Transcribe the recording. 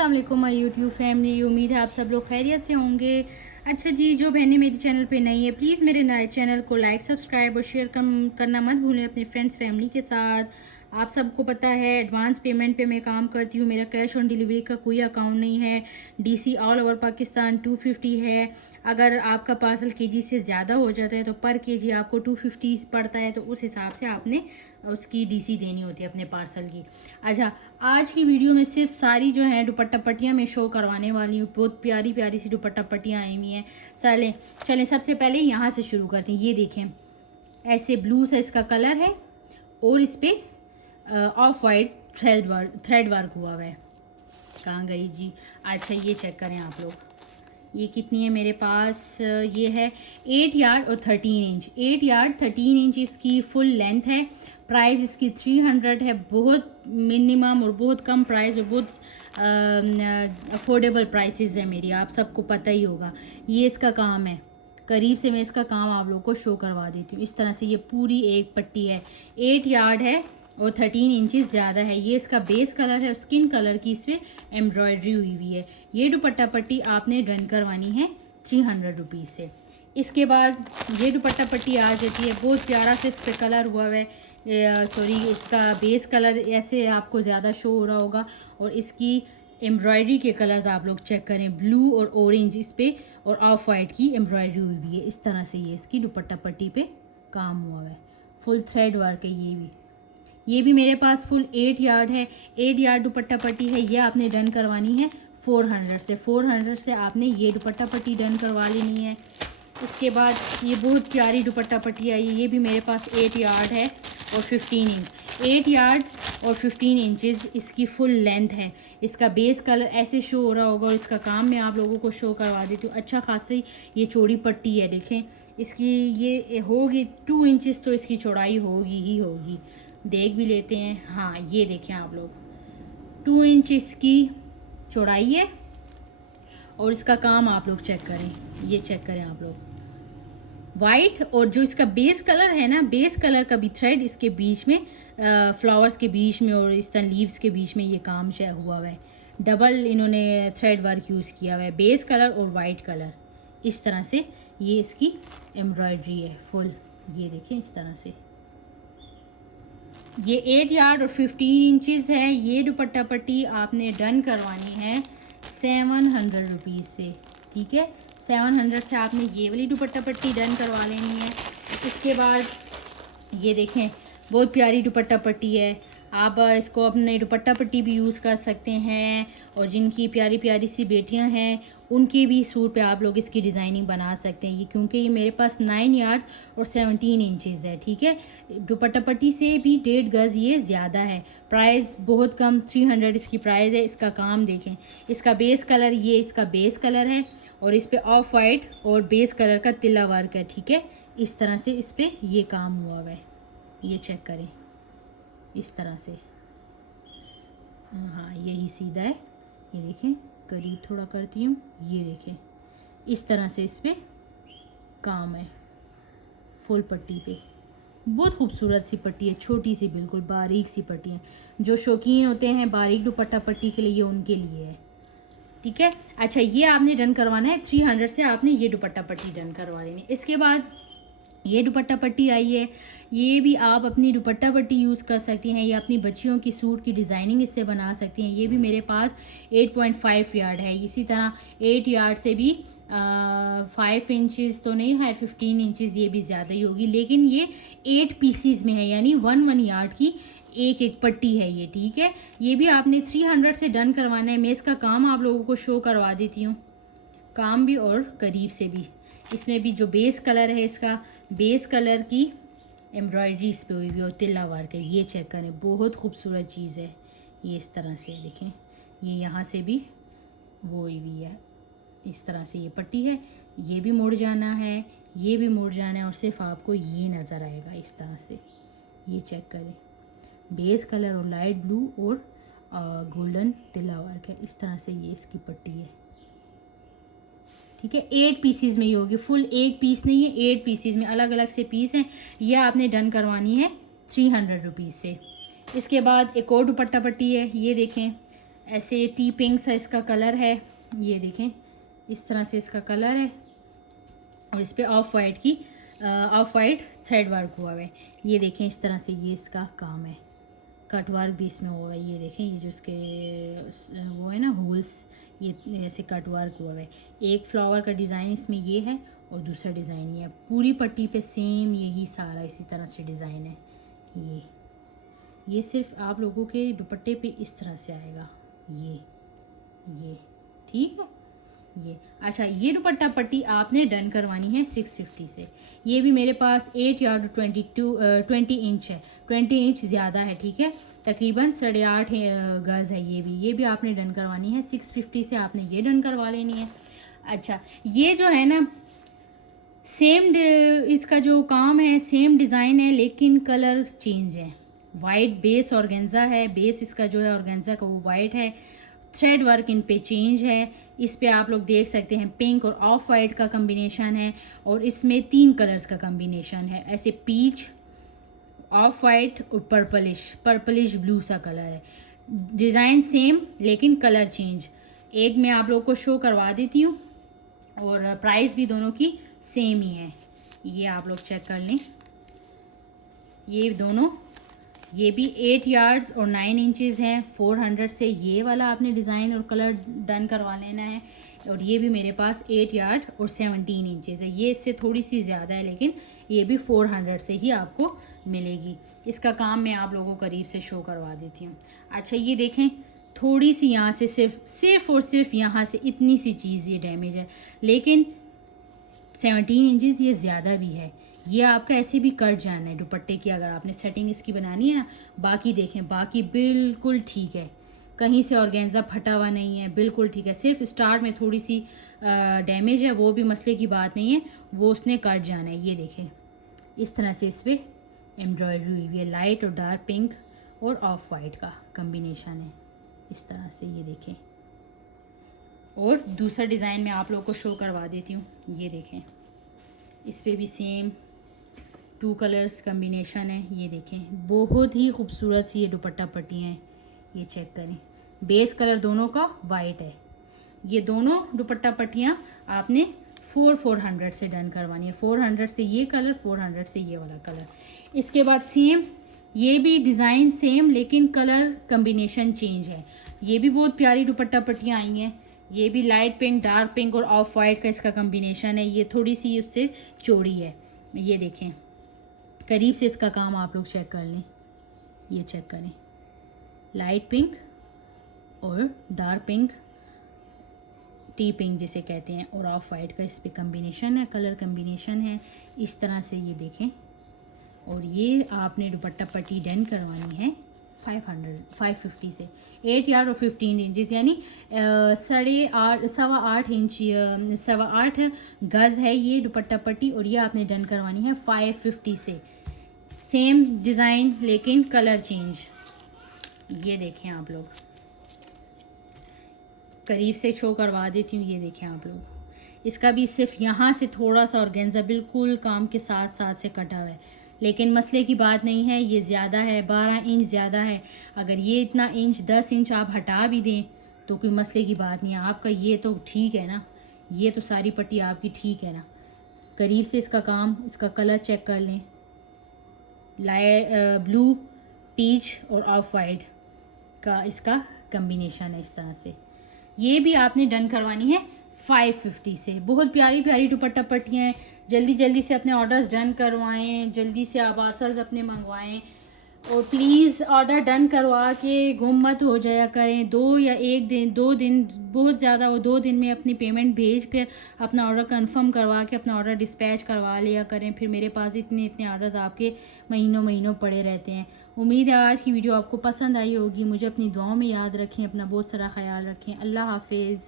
अस्सलामुअलैकुम my YouTube family. उम्मीद है आप सब लोग खैरियत से होंगे। अच्छा जी, जो बहनें मेरे चैनल पे नई है प्लीज़ मेरे नए चैनल को लाइक सब्सक्राइब और शेयर करना मत भूलें अपने फ्रेंड्स फैमिली के साथ। आप सबको पता है एडवांस पेमेंट पे मैं काम करती हूँ। मेरा कैश ऑन डिलीवरी का कोई अकाउंट नहीं है। डीसी ऑल ओवर पाकिस्तान 250 है। अगर आपका पार्सल केजी से ज़्यादा हो जाता है तो पर केजी आपको 250 पड़ता है, तो उस हिसाब से आपने उसकी डीसी देनी होती है अपने पार्सल की। अच्छा, आज की वीडियो में सिर्फ सारी जो है दुपट्टा पट्टियाँ मैं शो करवाने वाली हूँ। बहुत प्यारी प्यारी सी दुपट्टा पट्टियाँ आई हुई हैं। चलें सबसे पहले यहाँ से शुरू करते हैं। ये देखें, ऐसे ब्लू सा इसका कलर है और इस पर ऑफ वाइट थ्रेड वर्क हुआ हुआ है। कहाँ गई जी? अच्छा, ये चेक करें आप लोग। ये कितनी है मेरे पास? ये है 8 यार्ड और 13 इंच। 8 यार्ड 13 इंच इसकी फुल लेंथ है। प्राइस इसकी 300 है। बहुत मिनिमम और बहुत कम प्राइस और बहुत अफोर्डेबल प्राइसेस है मेरी, आप सबको पता ही होगा। ये इसका काम है, करीब से मैं इसका काम आप लोगों को शो करवा देती हूँ। इस तरह से ये पूरी एक पट्टी है। 8 यार्ड है और 13 इंचेस ज़्यादा है। ये इसका बेस कलर है, स्किन कलर की इस पर एम्ब्रॉयडरी हुई हुई है। ये दुपट्टा पट्टी आपने डन करवानी है 300 रुपीज़ से। इसके बाद ये दुपट्टा पट्टी आ जाती है, बहुत प्यारा से इस पर कलर हुआ है। सॉरी, इसका बेस कलर ऐसे आपको ज़्यादा शो हो रहा होगा और इसकी एम्ब्रॉयडरी के कलर्स आप लोग चेक करें, ब्लू और ऑरेंज इस पर और ऑफ वाइट की एम्ब्रॉयडरी हुई हुई है। इस तरह से ये इसकी दुपट्टा पट्टी पे काम हुआ है। फुल थ्रेड वर्क है। ये भी मेरे पास फुल 8 यार्ड है। 8 यार्ड दुपट्टा पट्टी है। ये आपने डन करवानी है 400 से। 400 से आपने ये दुपट्टा पट्टी डन करवा लेनी है। उसके बाद ये बहुत प्यारी दुपट्टा पट्टी आई है। ये भी मेरे पास 8 यार्ड है और 15 इंच। 8 यार्ड और 15 इंचेस इसकी फुल लेंथ है। इसका बेस कलर ऐसे शो हो रहा होगा और इसका काम मैं आप लोगों को शो करवा देती हूँ। अच्छा खासी ये चौड़ी पट्टी है। देखें, इसकी ये होगी 2 इंचेस तो इसकी चौड़ाई होगी ही होगी। देख भी लेते हैं। हाँ, ये देखें आप लोग, 2 इंच इसकी चौड़ाई है और इसका काम आप लोग चेक करें। ये चेक करें आप लोग, वाइट और जो इसका बेस कलर है ना, बेस कलर का भी थ्रेड इसके बीच में, फ्लावर्स के बीच में और इस तरह लीव्स के बीच में ये काम हुआ हुआ है। डबल इन्होंने थ्रेड वर्क यूज़ किया हुआ है, बेस कलर और वाइट कलर। इस तरह से ये इसकी एम्ब्रॉयडरी है फुल। ये देखें इस तरह से। ये 8 यार्ड और 15 इंचेस है। ये दुपट्टा पट्टी आपने डन करवानी है 700 रुपीज़ से। ठीक है, 700 से आपने ये वाली दुपट्टा पट्टी डन करवा लेनी है। इसके बाद ये देखें, बहुत प्यारी दुपट्टा पट्टी है। आप इसको अपने दुपट्टा पट्टी भी यूज़ कर सकते हैं और जिनकी प्यारी प्यारी सी बेटियां हैं उनकी भी सूट पे आप लोग इसकी डिज़ाइनिंग बना सकते हैं। ये क्योंकि ये मेरे पास 9 यार्ड और 17 इंचेस है। ठीक है, दुपट्टा पट्टी से भी 1.5 गज़ ये ज़्यादा है। प्राइस बहुत कम, 300 इसकी प्राइस है। इसका काम देखें, इसका बेस कलर, ये इसका बेस कलर है और इस पर ऑफ वाइट और बेस कलर का तिल्ला वर्क है। ठीक है, इस तरह से इस पर ये काम हुआ हुआ है। ये चेक करें इस तरह से। हाँ, यही सीधा है। ये देखें, करीब थोड़ा करती हूँ। ये देखें, इस तरह से इस पर काम है फुल पट्टी पे। बहुत खूबसूरत सी पट्टी है, छोटी सी, बिल्कुल बारीक सी पट्टी है। जो शौकीन होते हैं बारीक दुपट्टा पट्टी के लिए, ये उनके लिए है। ठीक है। अच्छा, ये आपने डन करवाना है 300 से। आपने ये दुपट्टा पट्टी डन करवा लेनी। इसके बाद ये दुपट्टा पट्टी आई है। ये भी आप अपनी दुपट्टा पट्टी यूज़ कर सकती हैं या अपनी बच्चियों की सूट की डिज़ाइनिंग इससे बना सकती हैं। ये भी मेरे पास 8.5 यार्ड है। इसी तरह 8 यार्ड से भी 5 इंचज़ तो नहीं है, 15 इंचज़ ये भी ज़्यादा ही होगी, लेकिन ये 8 पीसीज में है, यानी 1 यार्ड की एक एक पट्टी है ये। ठीक है, ये भी आपने 300 से डन करवाना है। मैं इसका काम आप लोगों को शो करवा देती हूँ, काम भी और करीब से भी। इसमें भी जो बेस कलर है, इसका बेस कलर की एम्ब्रॉयडरी इस पर हुई हुई और तिल्ला वर्क है। ये चेक करें, बहुत खूबसूरत चीज़ है। ये इस तरह से देखें, ये यहाँ से भी वो हुई हुई है। इस तरह से ये पट्टी है। ये भी मुड़ जाना है, ये भी मुड़ जाना है और सिर्फ आपको ये नज़र आएगा इस तरह से। ये चेक करें, बेस कलर और लाइट ब्लू और गोल्डन तिल्ला वर्क है। इस तरह से ये इसकी पट्टी है। ठीक है, 8 पीसीज में ही होगी, फुल एक पीस नहीं है, 8 पीसीज में, अलग अलग से पीस हैं। ये आपने डन करवानी है 300 रुपीज़ से। इसके बाद एक और दुपट्टा पट्टी है। ये देखें, ऐसे टी पिंक सा इसका कलर है, ये देखें इस तरह से इसका कलर है। और इस पर ऑफ वाइट थ्रेड वर्क हुआ है। ये देखें इस तरह से ये इसका काम है, कट वर्क भी इसमें हुआ है। ये देखें ये जो इसके वो है ना होल्स, ये ऐसे कट वर्क हुआ है। एक फ्लावर का डिज़ाइन इसमें ये है और दूसरा डिज़ाइन ये है। पूरी पट्टी पे सेम यही सारा इसी तरह से डिज़ाइन है। ये सिर्फ आप लोगों के दुपट्टे पे इस तरह से आएगा। ये ठीक है। ये अच्छा, ये दुपट्टा पट्टी आपने डन करवानी है 650 से। ये भी मेरे पास 8 यार्ड 20 इंच है, 20 इंच ज़्यादा है, ठीक है, तकरीबन 8.5 गज़ है। ये भी आपने डन करवानी है 650 से, आपने ये डन करवा लेनी है। अच्छा, ये जो है ना सेम इसका जो काम है सेम डिज़ाइन है, लेकिन कलर चेंज है। वाइट बेस ऑर्गेन्जा है, बेस इसका जो है ऑर्गेन्जा का वो वाइट है। थ्रेड वर्क इन पे चेंज है। इस पे आप लोग देख सकते हैं पिंक और ऑफ वाइट का कम्बिनेशन है, और इसमें 3 कलर्स का कम्बिनेशन है, ऐसे पीच, ऑफ वाइट और पर्पलिश ब्लू सा कलर है। डिज़ाइन सेम लेकिन कलर चेंज। एक मैं आप लोग को शो करवा देती हूँ, और प्राइस भी दोनों की सेम ही है। ये आप लोग चेक कर लें, ये दोनों, ये भी 8 यार्ड्स और 9 इंचेस हैं। 400 से ये वाला आपने डिज़ाइन और कलर डन करवा लेना है। और ये भी मेरे पास 8 यार्ड और 17 इंचेस है। ये इससे थोड़ी सी ज़्यादा है, लेकिन ये भी 400 से ही आपको मिलेगी। इसका काम मैं आप लोगों को करीब से शो करवा देती हूँ। अच्छा, ये देखें थोड़ी सी यहाँ से सिर्फ और सिर्फ यहाँ से इतनी सी चीज़ ये डैमेज है, लेकिन 17 इंचेस ये ज़्यादा भी है। ये आपका ऐसे भी कट जाना है दुपट्टे की, अगर आपने सेटिंग इसकी बनानी है ना। बाकी देखें, बाकी बिल्कुल ठीक है, कहीं से ऑर्गेन्जा फटा हुआ नहीं है, बिल्कुल ठीक है। सिर्फ स्टार्ट में थोड़ी सी डैमेज है, वो भी मसले की बात नहीं है, वो उसने कट जाना है। ये देखें इस तरह से इस पर एम्ब्रॉयडरी हुई है, लाइट और डार्क पिंक और ऑफ वाइट का कम्बिनेशन है इस तरह से। ये देखें, और दूसरा डिज़ाइन मैं आप लोगों को शो करवा देती हूँ। ये देखें इस पर भी सेम 2 कलर्स कम्बिनेशन है। ये देखें बहुत ही खूबसूरत सी ये दुपट्टा पट्टी हैं। ये चेक करें, बेस कलर दोनों का वाइट है। ये दोनों दुपट्टा पट्टियाँ आपने 400 से डन करवानी है। 400 से ये कलर, 400 से ये वाला कलर। इसके बाद सेम ये भी डिज़ाइन सेम, लेकिन कलर कम्बिनेशन चेंज है। ये भी बहुत प्यारी दुपट्टा पट्टियाँ आई हैं। ये भी लाइट पिंक, डार्क पिंक और ऑफ वाइट का इसका कम्बिनेशन है। ये थोड़ी सी उससे चौड़ी है। ये देखें करीब से इसका काम आप लोग चेक कर लें। ये चेक करें, लाइट पिंक और डार्क पिंक, टी पिंक जिसे कहते हैं, और ऑफ वाइट का इस पे कम्बिनेशन है, कलर कम्बिनेशन है इस तरह से। ये देखें, और ये आपने दुपट्टा पट्टी डन करवानी है 550 से। 8 यार्ड और 15 इंचेस, यानी 8.5 इंच 8.25 गज़ है ये दुपट्टा पट्टी, और ये आपने डन करवानी है 550 से। सेम डिज़ाइन लेकिन कलर चेंज। ये देखें आप लोग, करीब से शो करवा देती हूँ। ये देखें आप लोग, इसका भी सिर्फ यहाँ से थोड़ा सा ऑर्गेन्जा बिल्कुल काम के साथ साथ से कटा हुआ है, लेकिन मसले की बात नहीं है। ये ज़्यादा है, 12 इंच ज़्यादा है। अगर ये इतना इंच 10 इंच आप हटा भी दें तो कोई मसले की बात नहीं है। आपका ये तो ठीक है ना, ये तो सारी पट्टी आपकी ठीक है ना। करीब से इसका काम, इसका कलर चेक कर लें, ब्लू, पीच और ऑफ वाइट का इसका कम्बिनेशन है इस तरह से। ये भी आपने डन करवानी है 550 से। बहुत प्यारी प्यारी दुपट्टा पट्टियाँ हैं। जल्दी जल्दी से अपने ऑर्डर्स डन करवाएं, जल्दी से आप पार्सल्स अपने मंगवाएं, और प्लीज़ ऑर्डर डन करवा के गुम मत हो जाया करें। 2 या 1 दिन, 2 दिन बहुत ज़्यादा हो, 2 दिन में अपनी पेमेंट भेज कर अपना ऑर्डर कंफर्म करवा के अपना ऑर्डर डिस्पैच करवा लिया करें। फिर मेरे पास इतने ऑर्डर्स आपके महीनों पड़े रहते हैं। उम्मीद है आज की वीडियो आपको पसंद आई होगी। मुझे अपनी दुआओं में याद रखें, अपना बहुत सारा ख्याल रखें। अल्लाह हाफिज़।